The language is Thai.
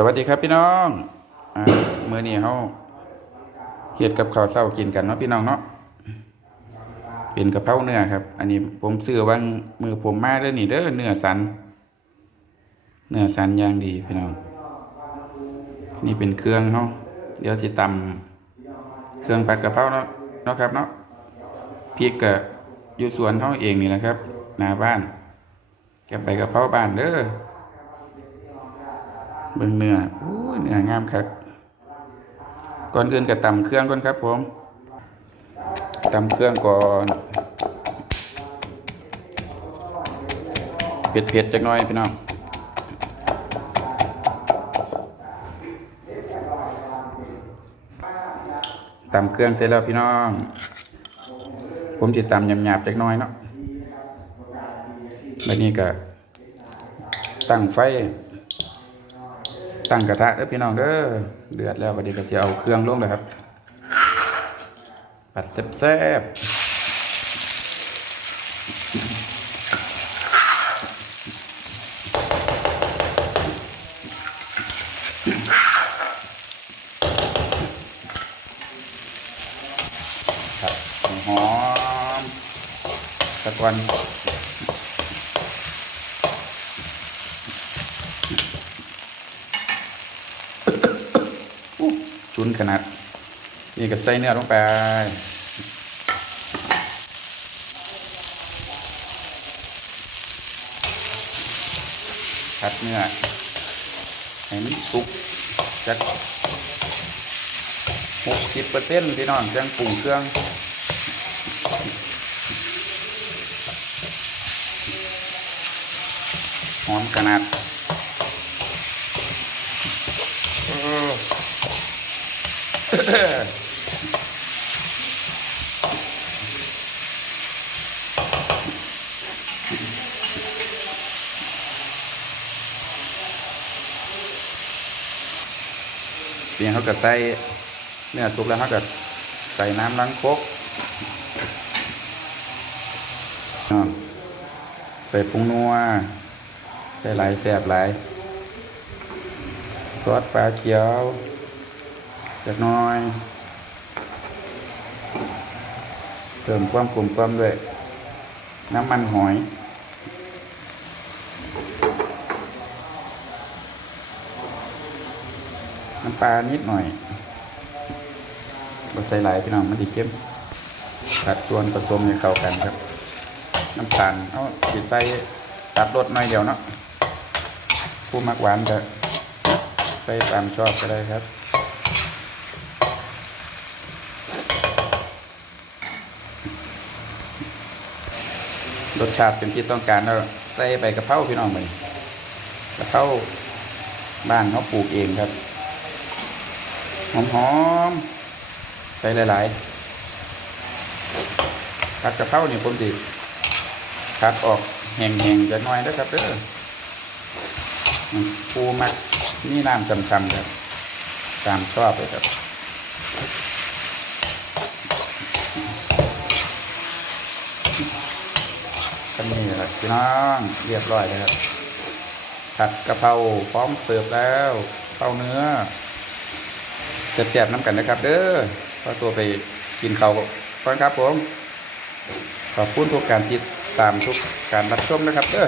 สวัสดีครับพี่น้องอมือนี้เฮาเฮ็ดกับข้าวเช้ากินกันเนาะพี่น้องเนาะเป็นกะเพราเนื้อครับ อันนี้ผมซื้อวางมือผมมาเด้อนี่เด้อเนื้อสัน เนื้อสันย่างดีพี่น้อง นี่เป็นเครื่องเฮาะเดี๋ยวสิตำเครื่องผัดกะเพราเนาะเนาะครับเนาะพริกก็อยู่สวนเฮาเองนี่แหละครับหน้าบ้านเก็บไปกะเพราบ้านเด้อ เบิ่งเนื้ออู้ยเนื้องามครับก่อนอื่นก็ตำเครื่องก่อนครับผมตำเครื่องก่อนเผ็ดๆจักหน่อยพี่น้องตำเครื่องเสร็จแล้วพี่น้อง ผมจะตำหยาบๆจักหน่อยเนาะแล้วนี่ก็ตั้งไฟ ตั้งกระทะเด้อพี่น้องเด้อเดือดแล้วบัดนี้ก็จะเอาเครื่องลงเลยครับผัดแซ่บครับหอมๆสักวัน ชุนขนาด นี่ก็ใส่เนื้อลงไปผัดเนื้อให้มันสุกจักหกสิบเปอร์เซ็นต์พี่น้องจังปรุงเครื่องหอมขนาดเออ เพียงเขาก็ใส่เนื้อสุกแล้วเขาก็ใส่น้ำล้างคกอ่าใส่ปรุงนัวใส่หลายแสบหลายซอสปลาเขียว จักน้อย เติมความกลมความด้วย น้ำมันหอยน้ำปลานิดหน่อยเราใส่หลายพี่น้องมันดีเข้มตัดส่วนผสมให้เข้ากันครับ น้ำตาลเอาสิใส่ตัดรสหน่อยเดียวเนาะผู้มักหวานจะใส่ตามชอบก็ได้ครับ รสชาติเป็นที่ต้องการแล้วใส่ใบกะเพราพี่น้องไปกะเพราบ้านเขาปลูกเองครับหอมหอมๆใส่หลายๆผัดกะเพรานี่ผมดิผัดออกแห้งๆจะน้อยนะครับเด้ออืมปูมักนี่น้ำจำๆครับตามชอบเลยครับ ก็นี่แหละ พี่น้องเรียบร้อยแลยครับผัดกะเพราพร้อมเสิร์ฟแล้วเผาเนื้อเจ็บๆน้ำกันนะครับ เด้อขอตัวไปกินเขาก่อนครับผมขอบคุณทุกการติดตามทุกการรับชมนะครับเด้อ